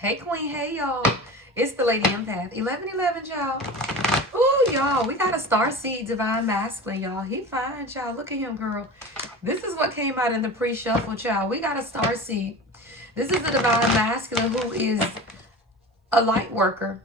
Hey, Queen. Hey, y'all. It's the Lady Empath. 1111, y'all. Ooh, y'all. We got a starseed divine masculine, y'all. He fine, y'all. Look at him, girl. This is what came out in the pre-shuffle, y'all. We got a starseed. This is the divine masculine who is a light worker,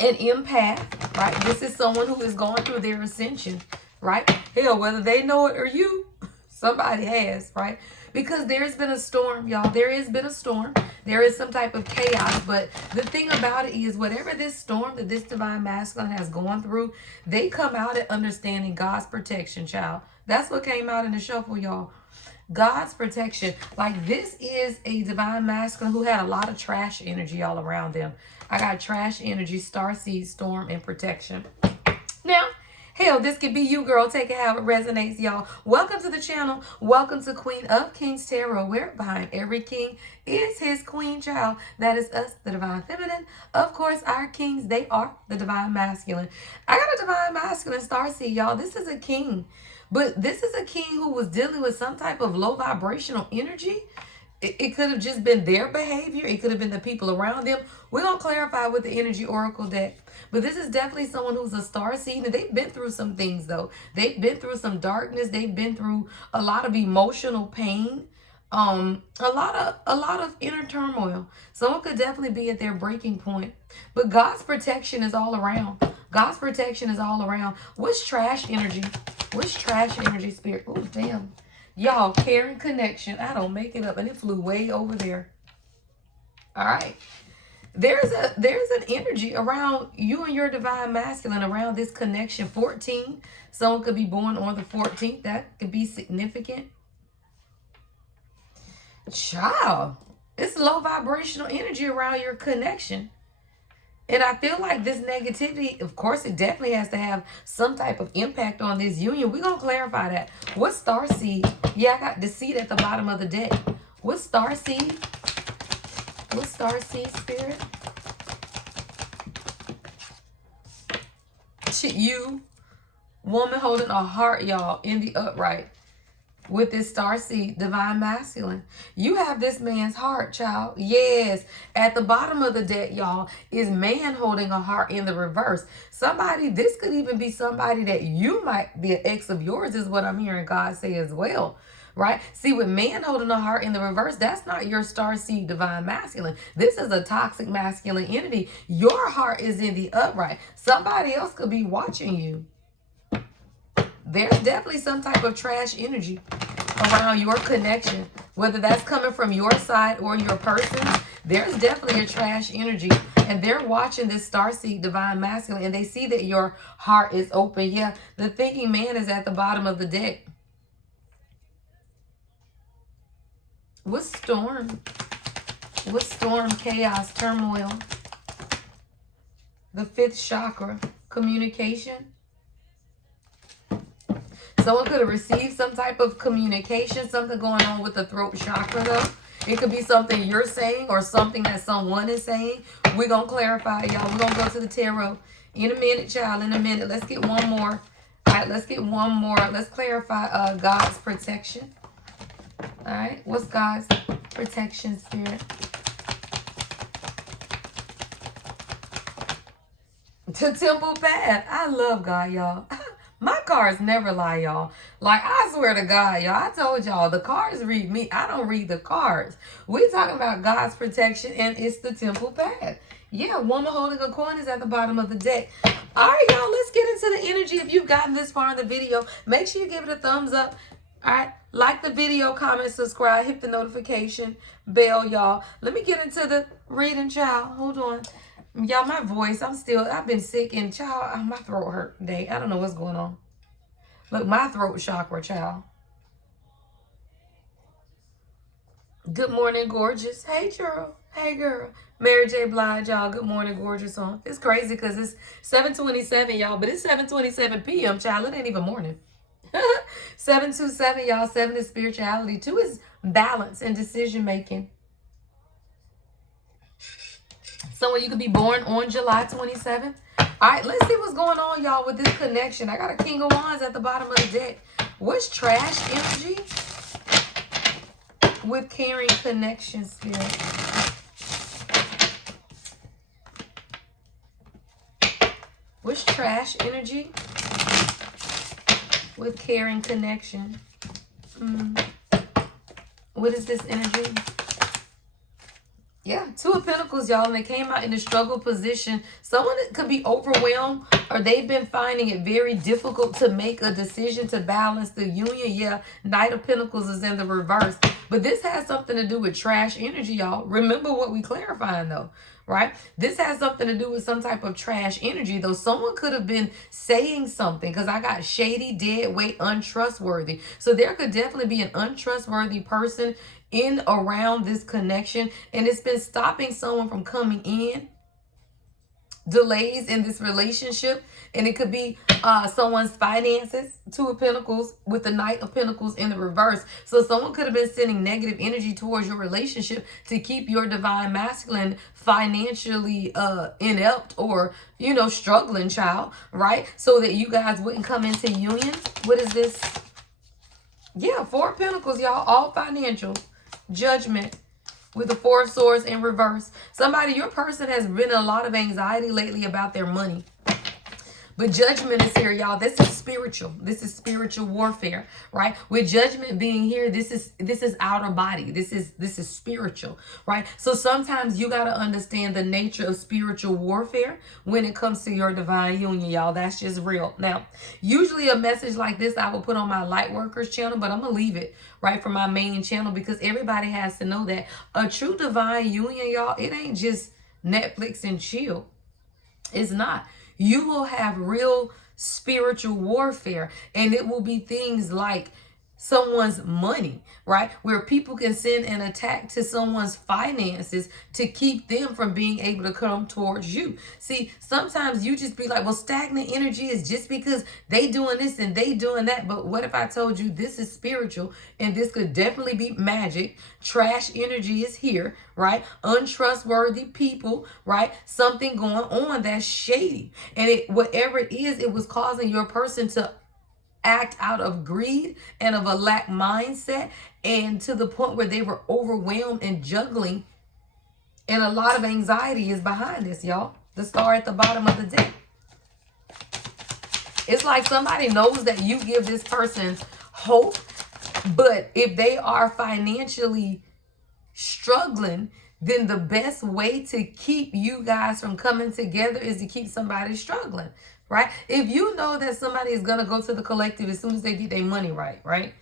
an empath, right? This is someone who is going through their ascension, right? Hell, whether they know it or you, somebody has, right? Because there's been a storm, y'all. There has been a storm. There is some type of chaos. But the thing about it is, whatever this storm that this divine masculine has gone through, they come out at understanding God's protection, child. That's what came out in the shuffle, y'all. God's protection. Like, this is a divine masculine who had a lot of trash energy all around them. I got trash energy, starseed, storm, and protection. Now, hell, this could be you, girl. Take it how it resonates, y'all. Welcome to the channel. Welcome to Queen of Kings Tarot, where behind every king is his queen, child. That is us, the divine feminine. Of course, our kings, they are the divine masculine. I got a divine masculine starseed, y'all. This is a king. But this is a king who was dealing with some type of low vibrational energy. It could have just been their behavior. It could have been the people around them. We're going to clarify with the Energy Oracle deck. But this is definitely someone who's a starseed. And they've been through some things, though. They've been through some darkness. They've been through a lot of emotional pain. A lot of inner turmoil. Someone could definitely be at their breaking point. But God's protection is all around. God's protection is all around. What's trash energy? What's trash energy, spirit? Oh, damn. Y'all, caring connection. I don't make it up. And it flew way over there. All right. There's an energy around you and your divine masculine, around this connection. 14. Someone could be born on the 14th. That could be significant. Child, it's low vibrational energy around your connection. And I feel like this negativity, of course, it definitely has to have some type of impact on this union. We're going to clarify that. What's starseed? Yeah, I got deceit at the bottom of the deck. What's starseed? What's starseed, spirit? You, woman holding a heart, y'all, in the upright. With this starseed, divine masculine. You have this man's heart, child. Yes. At the bottom of the deck, y'all, is man holding a heart in the reverse. Somebody, this could even be somebody that you might be an ex of yours, is what I'm hearing God say as well. Right? See, with man holding a heart in the reverse, that's not your starseed divine masculine. This is a toxic masculine entity. Your heart is in the upright. Somebody else could be watching you. There's definitely some type of trash energy around your connection, whether that's coming from your side or your person. There's definitely a trash energy, and they're watching this starseed divine masculine, and they see that your heart is open. Yeah, the thinking man is at the bottom of the deck. What's storm? What's storm? Chaos, turmoil. The 5th chakra, communication. Someone could have received some type of communication, something going on with the throat chakra, though. It could be something you're saying or something that someone is saying. We're going to clarify, y'all. We're going to go to the tarot in a minute, child, in a minute. Let's get one more. All right, let's get one more. Let's clarify God's protection. All right, what's God's protection, spirit? To Temple Path. I love God, y'all. My cards never lie, y'all. Like, I swear to God, y'all. I told y'all, the cards read me. I don't read the cards. We're talking about God's protection, and it's the Temple Path. Yeah, woman holding a coin is at the bottom of the deck. All right, y'all, let's get into the energy. If you've gotten this far in the video, make sure you give it a thumbs up. All right, like the video, comment, subscribe, hit the notification bell, y'all. Let me get into the reading, child. Hold on. Y'all, my voice, I've been sick, and child, my throat hurt today. I don't know what's going on. Look, my throat chakra, child. Good morning, gorgeous. Hey, girl. Hey, girl. Mary J. Blige, y'all. Good morning, gorgeous on. It's crazy because it's 7:27, y'all, but it's 7:27 p.m., child. It ain't even morning. 727, y'all. 7 is spirituality. 2 is balance and decision making. Someone you could be born on July 27th. All right, let's see what's going on, y'all, with this connection. I got a King of Wands at the bottom of the deck. What's trash energy with caring connection, spirit? trash energy with care and connection. What is this energy? Yeah, Two of Pentacles, y'all, and they came out in a struggle position. Someone that could be overwhelmed, or they've been finding it very difficult to make a decision to balance the union. Yeah, Knight of Pentacles is in the reverse. But this has something to do with trash energy, y'all. Remember what we clarifying, though, right? This has something to do with some type of trash energy, though. Someone could have been saying something, because I got shady, dead weight, untrustworthy. So there could definitely be an untrustworthy person in around this connection, and it's been stopping someone from coming in. Delays in this relationship, and it could be someone's finances. Two of Pentacles with the Knight of Pentacles in the reverse. So someone could have been sending negative energy towards your relationship to keep your divine masculine financially inept, or, you know, struggling, child, right? So that you guys wouldn't come into union. What is this? Yeah, Four of Pentacles, y'all. All financial. Judgment with the Four of Swords in reverse. Somebody, your person has been in a lot of anxiety lately about their money. But Judgment is here, y'all. This is spiritual. This is spiritual warfare, right? With Judgment being here, this is outer body. This is spiritual, right? So sometimes you got to understand the nature of spiritual warfare when it comes to your divine union, y'all. That's just real. Now, usually a message like this I will put on my light workers channel, but I'm going to leave it right for my main channel, because everybody has to know that a true divine union, y'all, it ain't just Netflix and chill. It's not. You will have real spiritual warfare, and it will be things like someone's money, right? Where people can send an attack to someone's finances to keep them from being able to come towards you. See, sometimes you just be like, well, stagnant energy is just because they doing this and they doing that. But what if I told you this is spiritual, and this could definitely be magic? Trash energy is here, right? Untrustworthy people, right? Something going on that's shady. And whatever it is, it was causing your person to act out of greed and of a lack mindset, and to the point where they were overwhelmed and juggling, and a lot of anxiety is behind this, y'all. The Star at the bottom of the deck. It's like somebody knows that you give this person hope, but if they are financially struggling, then the best way to keep you guys from coming together is to keep somebody struggling, right? If you know that somebody is going to go to the collective as soon as they get their money right?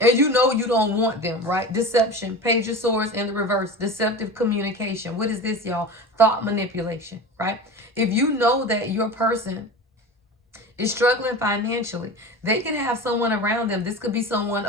And you know you don't want them, right? Deception, Page of Swords in the reverse, deceptive communication. What is this, y'all? Thought manipulation, right? If you know that your person is struggling financially, they can have someone around them. This could be someone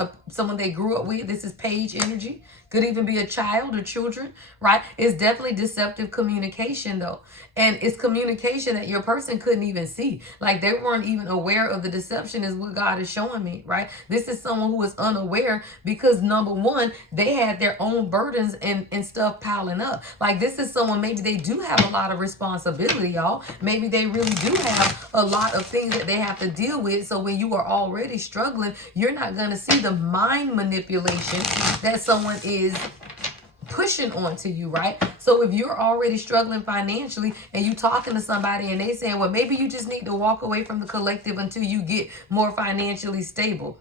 they grew up with. This is Page energy. Could even be a child or children, right? It's definitely deceptive communication, though. And it's communication that your person couldn't even see. Like, they weren't even aware of the deception, is what God is showing me, right? This is someone who is unaware because, number one, they had their own burdens and stuff piling up. Like, this is someone, maybe they do have a lot of responsibility, y'all. Maybe they really do have a lot of things that they have to deal with. So when you are already struggling, you're not going to see the mind manipulation that someone is pushing onto you, right? So if you're already struggling financially and you talking to somebody and they saying, well, maybe you just need to walk away from the collective until you get more financially stable.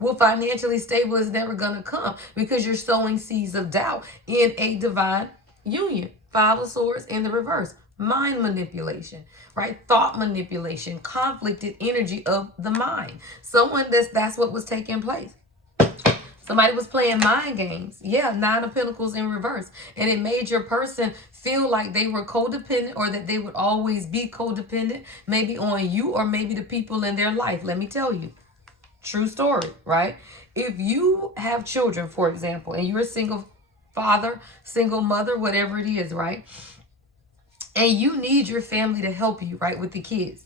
Well, financially stable is never going to come because you're sowing seeds of doubt in a divine union. Five of Swords in the reverse. Mind manipulation, right? Thought manipulation, conflicted energy of the mind. Someone that's what was taking place. Somebody was playing mind games. Yeah, Nine of Pentacles in reverse. And it made your person feel like they were codependent, or that they would always be codependent, maybe on you or maybe the people in their life. Let me tell you, true story, right? If you have children, for example, and you're a single father, single mother, whatever it is, right? And you need your family to help you, right, with the kids.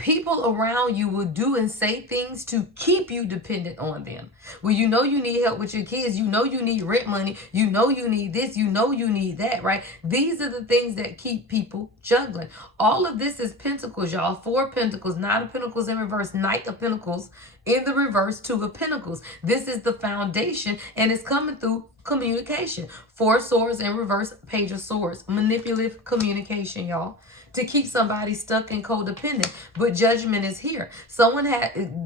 People around you will do and say things to keep you dependent on them. Well, you know you need help with your kids. You know you need rent money. You know you need this. You know you need that, right? These are the things that keep people juggling. All of this is pentacles, y'all. 4 pentacles, 9 of pentacles in reverse, Knight of pentacles in the reverse, 2 of pentacles. This is the foundation, and it's coming through communication. 4 swords in reverse, Page of swords. Manipulative communication, y'all, to keep somebody stuck and codependent. But judgment is here.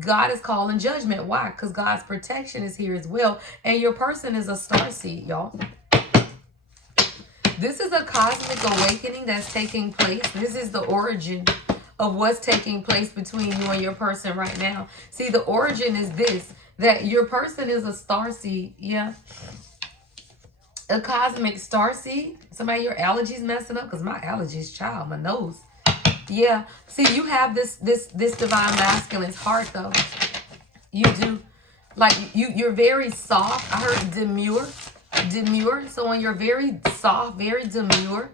God is calling judgment. Why? Because God's protection is here as well. And your person is a starseed, y'all. This is a cosmic awakening that's taking place. This is the origin of what's taking place between you and your person right now. See, the origin is this, that your person is a starseed. Yeah. A cosmic starseed. Somebody, your allergies messing up, because my allergies, child, my nose. Yeah. See, you have this divine masculine's heart, though. You do. Like, you're very soft. I heard demure. So when you're very soft, very demure,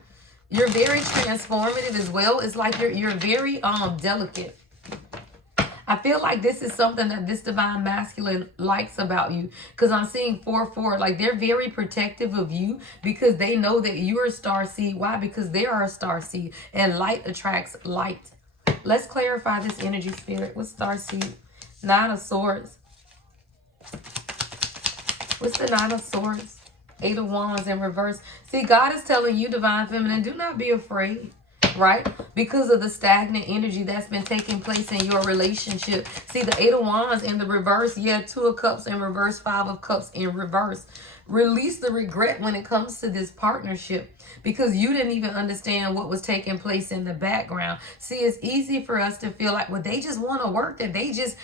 you're very transformative as well. It's like you're very delicate. I feel like this is something that this divine masculine likes about you, because I'm seeing 4-4. Like, they're very protective of you because they know that you're a star seed. Why? Because they are a star seed, and light attracts light. Let's clarify this energy, spirit. What's star seed? 9 of swords. What's the 9 of swords? 8 of wands in reverse. See, God is telling you, divine feminine, do not be afraid. Right? Because of the stagnant energy that's been taking place in your relationship. See, the 8 of wands in the reverse. Yeah, 2 of cups in reverse, 5 of cups in reverse. Release the regret when it comes to this partnership, because you didn't even understand what was taking place in the background. See, it's easy for us to feel like, well, they just want to work, that they just...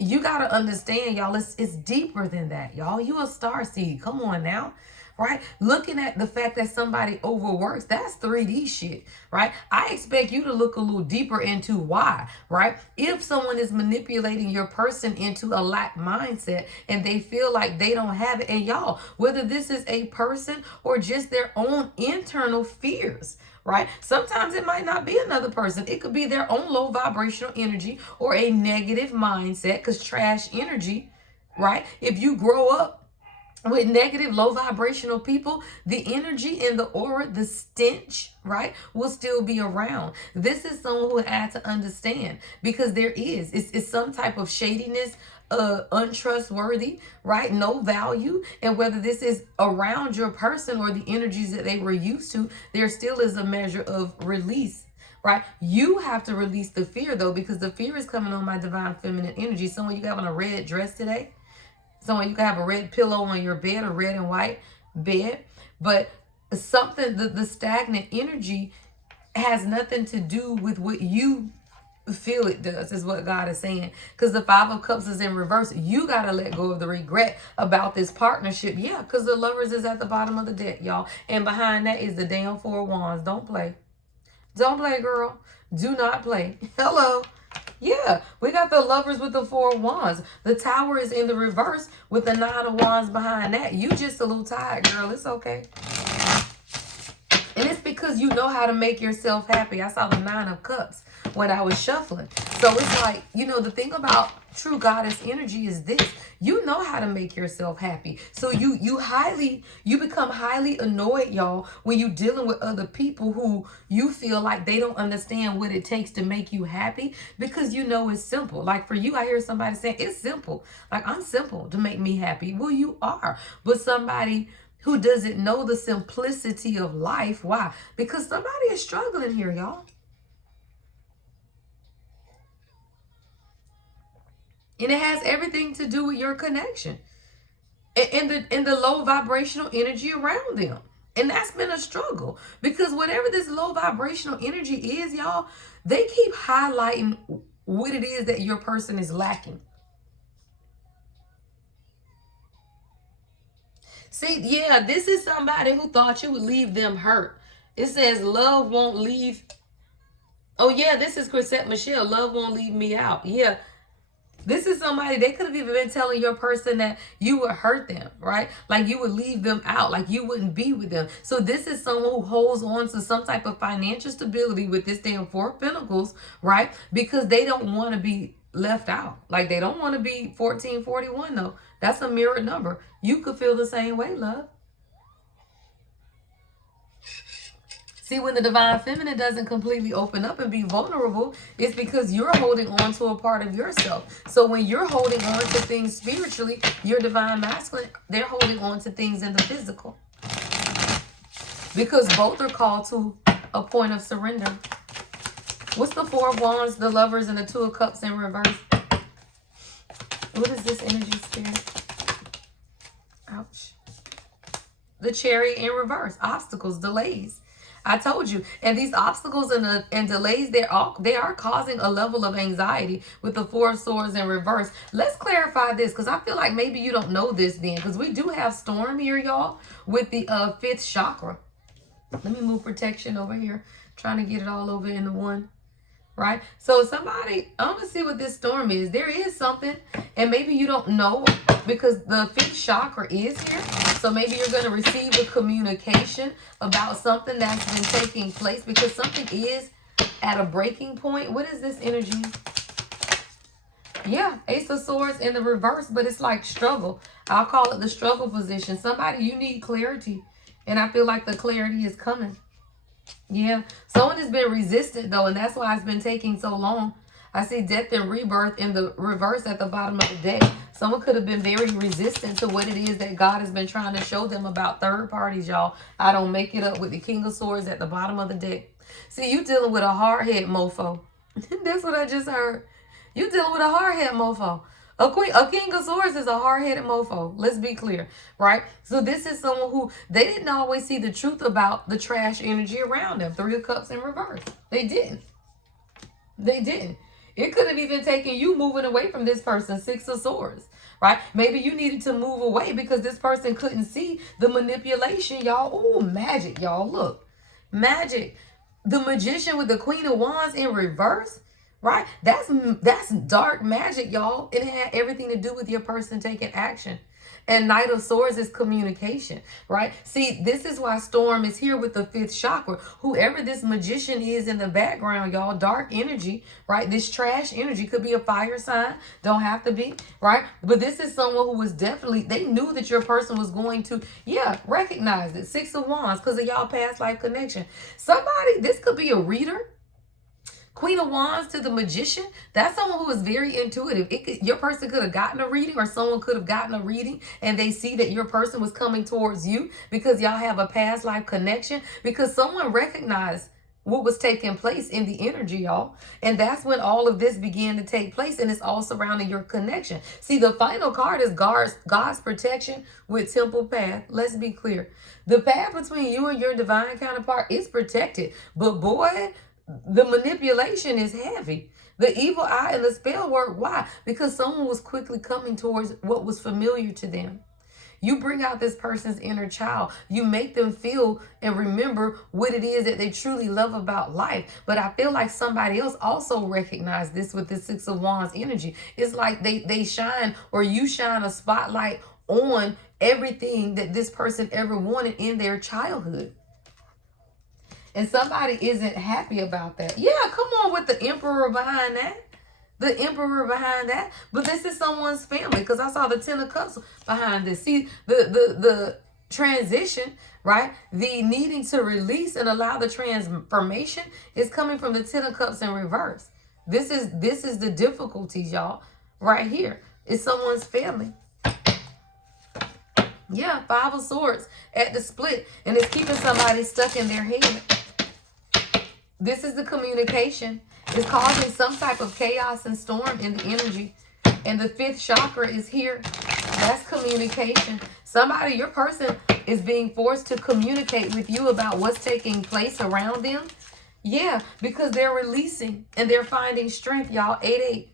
You got to understand, y'all, it's deeper than that, y'all. You a star seed. Come on now. Right? Looking at the fact that somebody overworks, that's 3D shit, right? I expect you to look a little deeper into why, right? If someone is manipulating your person into a lack mindset and they feel like they don't have it, and y'all, whether this is a person or just their own internal fears, right? Sometimes it might not be another person. It could be their own low vibrational energy or a negative mindset, because trash energy, right? If you grow up with negative, low vibrational people, the energy in the aura, the stench, right, will still be around. This is someone who had to understand, because it's some type of shadiness, untrustworthy, right, no value. And whether this is around your person or the energies that they were used to, there still is a measure of release. Right? You have to release the fear, though, because the fear is coming on my divine feminine energy. Someone, you having a red dress today. Someone, you can have a red pillow on your bed, a red and white bed. But something, the stagnant energy has nothing to do with what you feel it does, is what God is saying. Because the 5 of cups is in reverse. You got to let go of the regret about this partnership. Yeah, because the lovers is at the bottom of the deck, y'all. And behind that is the damn 4 of wands. Don't play. Don't play, girl. Do not play. Hello. Yeah, we got the lovers with the 4 of wands. The tower is in the reverse with the 9 of wands behind that. You just a little tired, girl. It's okay. And it's because you know how to make yourself happy. I saw the 9 of cups when I was shuffling. So it's like, you know, the thing about true goddess energy is this. You know how to make yourself happy. So you become highly annoyed, y'all, when you're dealing with other people who you feel like they don't understand what it takes to make you happy, because you know it's simple. Like for you, I hear somebody saying it's simple. Like, I'm simple to make me happy. Well, you are. But somebody who doesn't know the simplicity of life, why? Because somebody is struggling here, y'all. And it has everything to do with your connection and the low vibrational energy around them. And that's been a struggle, because whatever this low vibrational energy is, y'all, they keep highlighting what it is that your person is lacking. See, yeah, this is somebody who thought you would leave them hurt. It says love won't leave. Oh, yeah, this is Chrisette Michelle. Love won't leave me out. Yeah. This is somebody, they could have even been telling your person that you would hurt them, right? Like you would leave them out, like you wouldn't be with them. So this is someone who holds on to some type of financial stability with this damn Four of Pentacles, right? Because they don't want to be left out. Like they don't want to be 1441 though. That's a mirrored number. You could feel the same way, love. See, when the divine feminine doesn't completely open up and be vulnerable, it's because you're holding on to a part of yourself. So when you're holding on to things spiritually, your divine masculine, they're holding on to things in the physical. Because both are called to a point of surrender. What's the Four of Wands, the Lovers, and the Two of Cups in reverse? What is this energy, spirit? Ouch. The Chariot in reverse. Obstacles, delays. I told you. And these obstacles and delays, they are causing a level of anxiety with the Four of Swords in reverse. Let's clarify this, because I feel like maybe you don't know this then, because we do have Storm here, y'all, with the fifth chakra. Let me move protection over here. Trying to get it all over into one. Right? So somebody, I'm going to see what this storm is. There is something, and maybe you don't know because the fifth chakra is here. So maybe you're going to receive a communication about something that's been taking place because something is at a breaking point. What is this energy? Yeah, Ace of Swords in the reverse, but it's like struggle. I'll call it the struggle position. Somebody, you need clarity, and I feel like the clarity is coming. Yeah, someone has been resistant though, and that's why it's been taking so long. I see death and rebirth in the reverse at the bottom of the deck. Someone could have been very resistant to what it is that God has been trying to show them about third parties, y'all. I don't make it up with the King of Swords at the bottom of the deck. See, you dealing with a hard-head mofo. That's what I just heard. You dealing with a hard-head mofo. A King of Swords is a hard-headed mofo. Let's be clear, right? So this is someone who, they didn't always see the truth about the trash energy around them. Three of Cups in reverse. They didn't. They didn't. It could have even taken you moving away from this person. Six of Swords, right? Maybe you needed to move away because this person couldn't see the manipulation, y'all. Oh, magic, y'all. Look. Magic. The Magician with the Queen of Wands in reverse. Right? That's dark magic, y'all. It had everything to do with your person taking action. And Knight of Swords is communication, right? See, this is why Storm is here with the fifth chakra. Whoever this magician is in the background, y'all, dark energy, right? This trash energy could be a fire sign. Don't have to be, right? But this is someone who was definitely, they knew that your person was going to, recognize it. Six of Wands because of y'all past life connection. Somebody, this could be a reader. Queen of Wands to the Magician, that's someone who is very intuitive. Your person could have gotten a reading, or someone could have gotten a reading and they see that your person was coming towards you because y'all have a past life connection, because someone recognized what was taking place in the energy, y'all. And that's when all of this began to take place, and it's all surrounding your connection. See, the final card is God's protection with Temple Path. Let's be clear. The path between you and your divine counterpart is protected. But boy, the manipulation is heavy. The evil eye and the spell work. Why? Because someone was quickly coming towards what was familiar to them. You bring out this person's inner child. You make them feel and remember what it is that they truly love about life. But I feel like somebody else also recognized this with the Six of Wands energy. It's like they shine, or you shine a spotlight on everything that this person ever wanted in their childhood. And somebody isn't happy about that. Yeah, come on with the Emperor behind that. The Emperor behind that. But this is someone's family, because I saw the Ten of Cups behind this. See, the transition, right? The needing to release and allow the transformation is coming from the Ten of Cups in reverse. This is the difficulties, y'all, right here. It's someone's family. Yeah, Five of Swords at the split, and it's keeping somebody stuck in their head. This is the communication. It's causing some type of chaos and storm in the energy. And the fifth chakra is here. That's communication. Somebody, your person is being forced to communicate with you about what's taking place around them. Yeah, because they're releasing and they're finding strength, y'all. 8-8.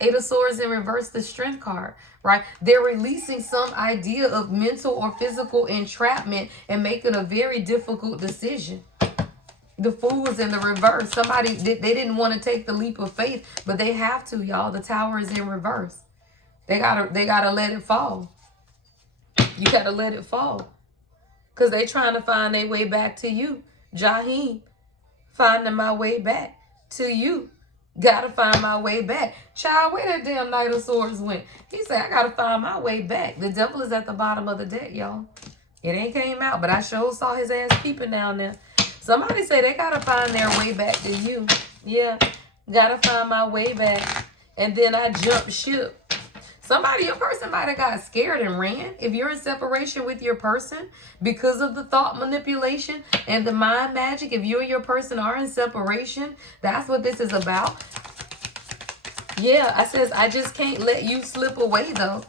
Eight of Swords in reverse, the Strength card, right? They're releasing some idea of mental or physical entrapment and making a very difficult decision. The Fool is in the reverse. Somebody, they didn't want to take the leap of faith, but they have to, y'all. The Tower is in reverse. They gotta let it fall. You gotta let it fall. Because they trying to find their way back to you. Jahim, finding my way back to you. Gotta find my way back. Child, where that damn Knight of Swords went? He said, I gotta find my way back. The devil is at the bottom of the deck, y'all. It ain't came out, but I sure saw his ass peeping down there. Somebody say they gotta find their way back to you. Yeah, gotta find my way back. And then I jumped ship. Somebody, your person might have got scared and ran. If you're in separation with your person because of the thought manipulation and the mind magic, if you and your person are in separation, that's what this is about. Yeah, I says, I just can't let you slip away though.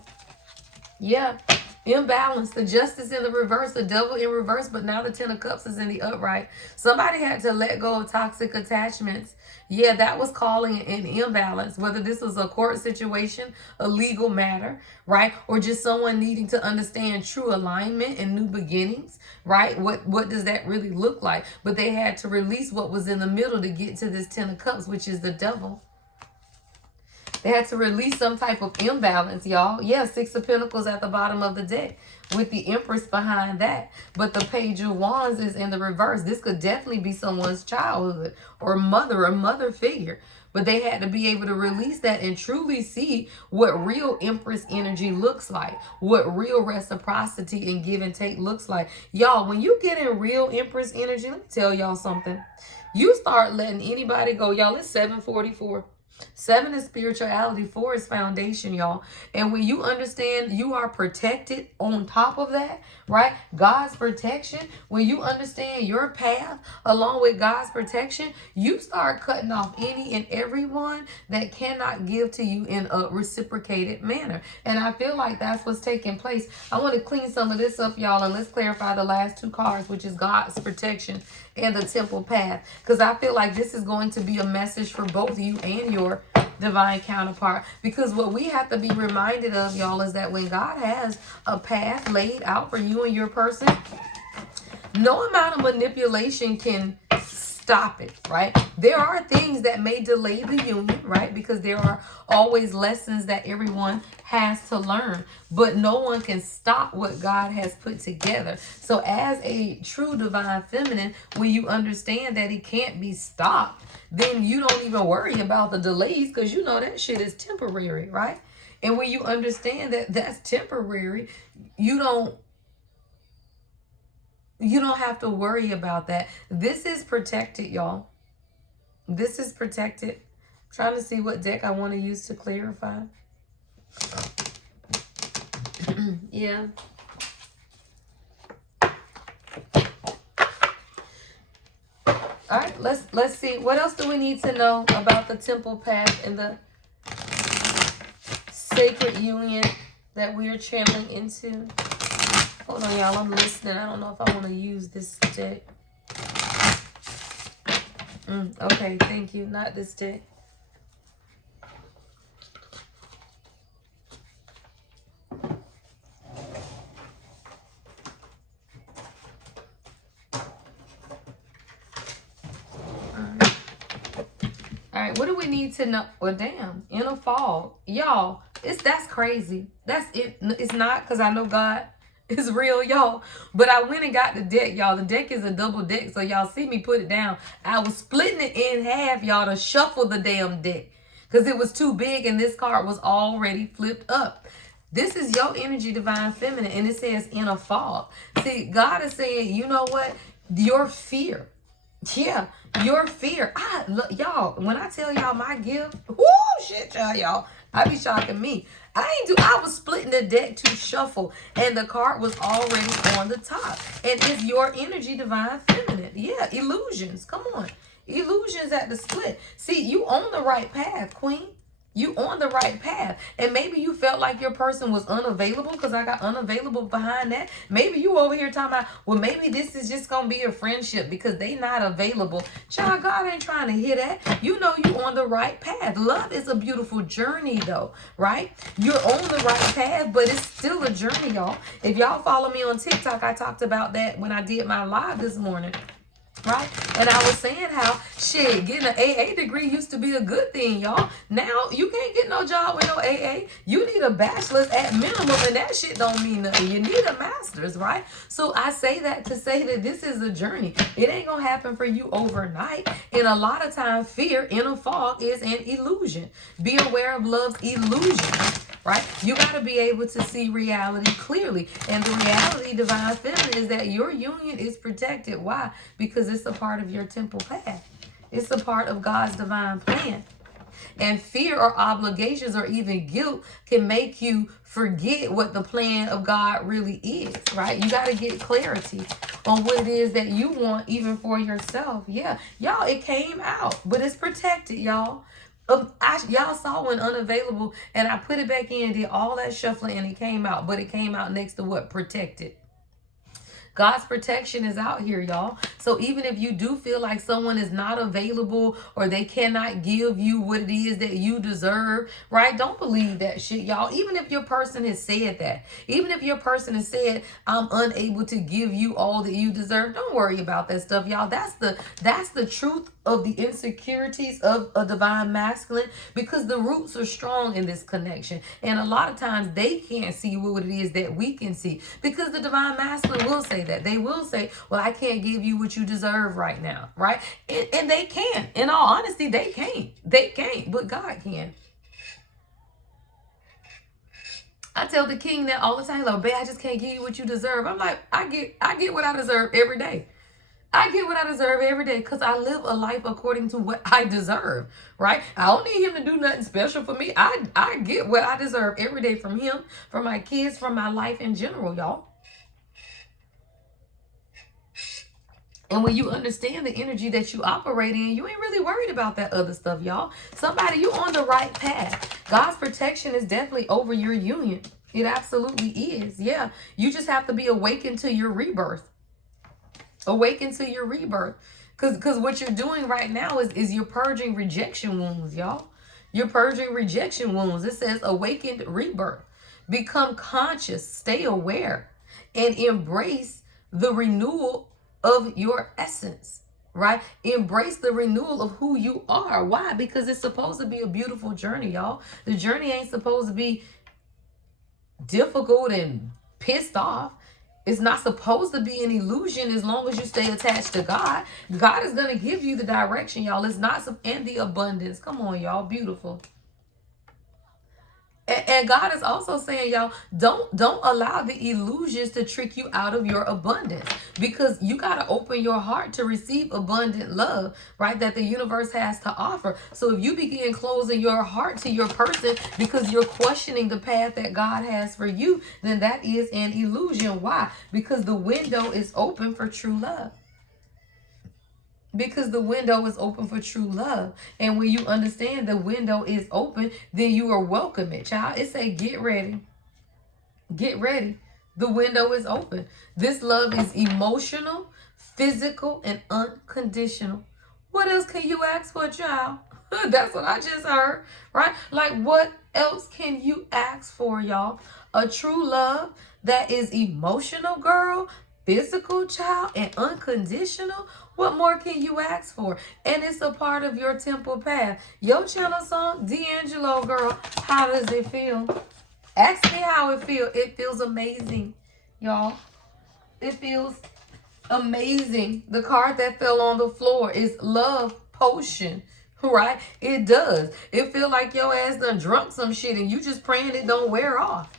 Yeah. Imbalance, the Justice in the reverse, the Devil in reverse, but now the Ten of Cups is in the upright. Somebody had to let go of toxic attachments. Yeah, that was calling an imbalance, whether this was a court situation, a legal matter, right? Or just someone needing to understand true alignment and new beginnings, right? What does that really look like? But they had to release what was in the middle to get to this Ten of Cups, which is the Devil. They had to release some type of imbalance, y'all. Yeah, Six of Pentacles at the bottom of the deck with the Empress behind that. But the Page of Wands is in the reverse. This could definitely be someone's childhood or mother figure. But they had to be able to release that and truly see what real Empress energy looks like. What real reciprocity and give and take looks like. Y'all, when you get in real Empress energy, let me tell y'all something. You start letting anybody go. Y'all, it's 7:44. 7 is spirituality, 4 is foundation, y'all. And when you understand you are protected on top of that, right? God's protection, when you understand your path along with God's protection, you start cutting off any and everyone that cannot give to you in a reciprocated manner. And I feel like that's what's taking place. I want to clean some of this up, y'all, and let's clarify the last two cards, which is God's protection and the temple path, because I feel like this is going to be a message for both you and your divine counterpart. Because what we have to be reminded of, y'all, is that when God has a path laid out for you and your person, no amount of manipulation can stop it, right? There are things that may delay the union, right? Because there are always lessons that everyone has to learn, but no one can stop what God has put together. So as a true divine feminine, when you understand that it can't be stopped, then you don't even worry about the delays, because you know that shit is temporary, right? And when you understand that that's temporary, you don't have to worry about that. This is protected, y'all. This is protected. I'm trying to see what deck I want to use to clarify. Yeah. All right, let's see. What else do we need to know about the temple path and the sacred union that we are channeling into? Hold on, y'all. I'm listening. I don't know if I want to use this deck. Okay, thank you. Not this deck. All right, what do we need to know? Well, damn, in a fog. Y'all, that's crazy. That's it. It's not, because I know God is real, y'all. But I went and got the deck, y'all. The deck is a double deck, so y'all see me put it down. I was splitting it in half, y'all, to shuffle the damn deck, because it was too big and this card was already flipped up. This is your energy, divine feminine, and it says in a fog. See, God is saying, you know what? Your fear. Yeah, your fear. Y'all, when I tell y'all my gift, whoo, shit, y'all. I be shocking me. I was splitting the deck to shuffle, and the card was already on the top. And it's your energy, divine feminine. Yeah, illusions. Come on. Illusions at the split. See, you on the right path, queen. You on the right path. And maybe you felt like your person was unavailable, because I got unavailable behind that. Maybe you over here talking about, well, maybe this is just going to be a friendship because they not available. Child, God ain't trying to hear that. You know you on the right path. Love is a beautiful journey, though, right? You're on the right path, but it's still a journey, y'all. If y'all follow me on TikTok, I talked about that when I did my live this morning. Right? And I was saying how, shit, getting an AA degree used to be a good thing, y'all. Now, you can't get no job with no AA. You need a bachelor's at minimum, and that shit don't mean nothing. You need a master's, right? So I say that to say that this is a journey. It ain't gonna happen for you overnight. And a lot of times, fear in a fog is an illusion. Be aware of love's illusion. Right? You got to be able to see reality clearly. And the reality, divine feminine, is that your union is protected. Why? Because it's a part of your temple path. It's a part of God's divine plan. And fear or obligations or even guilt can make you forget what the plan of God really is, right? You got to get clarity on what it is that you want, even for yourself. Yeah, y'all, it came out, but it's protected, y'all. Y'all saw when Unavailable, and I put it back in, did all that shuffling, and it came out, but it came out next to what? Protected. God's protection is out here, y'all. So even if you do feel like someone is not available or they cannot give you what it is that you deserve, right? Don't believe that shit, y'all. Even if your person has said that, even if your person has said, I'm unable to give you all that you deserve, don't worry about that stuff, y'all. That's the truth of the insecurities of a divine masculine, because the roots are strong in this connection. And a lot of times they can't see what it is that we can see, because the divine masculine will say that. They will say, well, I can't give you what you deserve right now, right? And they can't. In all honesty, they can't. They can't, but God can. I tell the king that all the time, like, babe, I just can't give you what you deserve. I'm like, I get what I deserve every day. I get what I deserve every day, because I live a life according to what I deserve, right? I don't need him to do nothing special for me. I get what I deserve every day from him, from my kids, from my life in general, y'all. And when you understand the energy that you operate in, you ain't really worried about that other stuff, y'all. Somebody, you on the right path. God's protection is definitely over your union. It absolutely is. Yeah. You just have to be awakened to your rebirth. Awaken to your rebirth. Because what you're doing right now is you're purging rejection wounds, y'all. You're purging rejection wounds. It says awakened rebirth. Become conscious, stay aware, and embrace the renewal of your essence, right? Embrace the renewal of who you are. Why? Because it's supposed to be a beautiful journey, y'all. The journey ain't supposed to be difficult and pissed off. It's not supposed to be an illusion as long as you stay attached to God. God is going to give you the direction, y'all. It's not and the abundance. Come on, y'all. Beautiful. And God is also saying, y'all, don't allow the illusions to trick you out of your abundance, because you got to open your heart to receive abundant love, right, that the universe has to offer. So if you begin closing your heart to your person because you're questioning the path that God has for you, then that is an illusion. Why? Because the window is open for true love. Because the window is open for true love. And when you understand the window is open, then you are welcome it, child. It say, get ready. Get ready. The window is open. This love is emotional, physical, and unconditional. What else can you ask for, child? That's what I just heard, right? Like, what else can you ask for, y'all? A true love that is emotional, girl, physical, child, and unconditional. What more can you ask for? And it's a part of your temple path. Your channel song, D'Angelo, girl, how does it feel? Ask me how it feels. It feels amazing, y'all. It feels amazing. The card that fell on the floor is Love Potion, right? It does. It feel like your ass done drunk some shit and you just praying it don't wear off.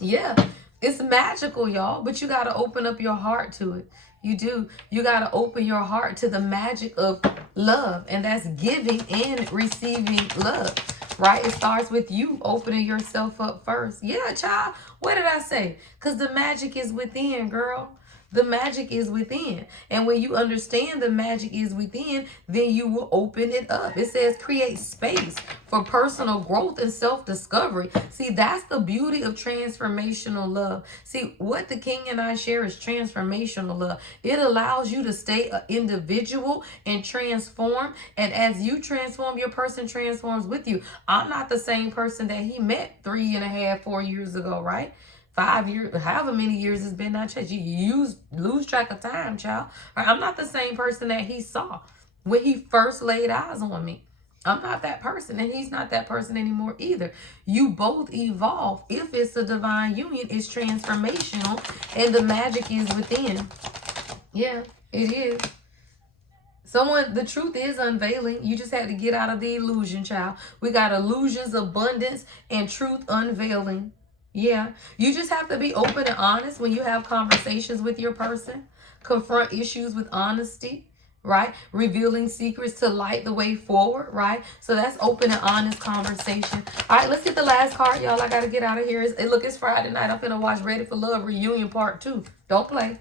Yeah. It's magical, y'all, but you got to open up your heart to it. You do. You got to open your heart to the magic of love, and that's giving and receiving love, right? It starts with you opening yourself up first. Yeah, child. What did I say? Because the magic is within, girl. The magic is within. And when you understand the magic is within, then you will open it up. It says create space for personal growth and self-discovery. See, that's the beauty of transformational love. See, what the king and I share is transformational love. It allows you to stay an individual and transform. And as you transform, your person transforms with you. I'm not the same person that he met 3.5, 4 years ago, right? 5 years, however many years it's been, not changed. You lose track of time, child. Right? I'm not the same person that he saw when he first laid eyes on me. I'm not that person, and he's not that person anymore either. You both evolve. If it's a divine union, it's transformational, and the magic is within. Yeah, it is. The truth is unveiling. You just had to get out of the illusion, child. We got illusions, abundance, and truth unveiling. Yeah. You just have to be open and honest when you have conversations with your person. Confront issues with honesty, right? Revealing secrets to light the way forward, right? So that's open and honest conversation. All right, let's get the last card, y'all. I got to get out of here. Look, it's Friday night. I'm finna watch Ready for Love Reunion Part 2. Don't play.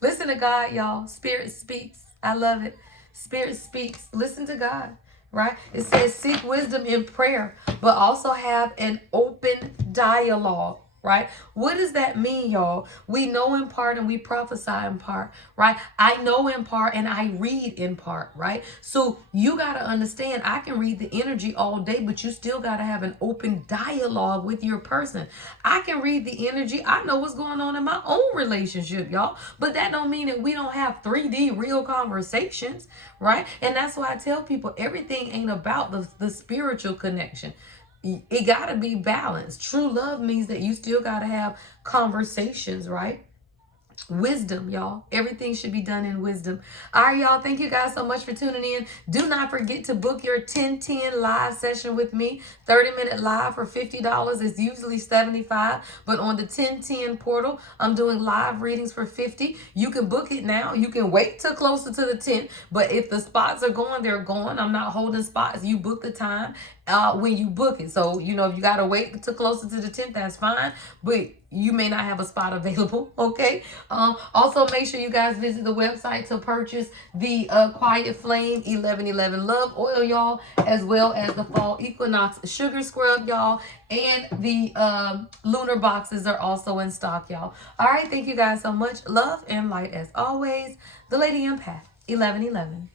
Listen to God, y'all. Spirit speaks. I love it. Spirit speaks. Listen to God, right? It says seek wisdom in prayer, but also have an open dialogue, right? What does that mean, y'all? We know in part and we prophesy in part, right? I know in part and I read in part, right? So you got to understand, I can read the energy all day, but you still got to have an open dialogue with your person. I can read the energy. I know what's going on in my own relationship, y'all, but that don't mean that we don't have 3D real conversations, right? And that's why I tell people everything ain't about the spiritual connection. It got to be balanced. True love means that you still got to have conversations, right? Wisdom, y'all. Everything should be done in wisdom. All right, y'all. Thank you guys so much for tuning in. Do not forget to book your 10/10 live session with me. 30-minute live for $50. It's usually $75, but on the 10/10 portal, I'm doing live readings for $50. You can book it now. You can wait till closer to the 10th, but if the spots are going, they're going. I'm not holding spots. You book the time when you book it. So, if you got to wait till closer to the 10th, that's fine, but you may not have a spot available, okay? Also, make sure you guys visit the website to purchase the Quiet Flame 1111 Love Oil, y'all, as well as the Fall Equinox Sugar Scrub, y'all, and the Lunar Boxes are also in stock, y'all. All right, thank you guys so much. Love and light as always. The Lady Empath, 1111.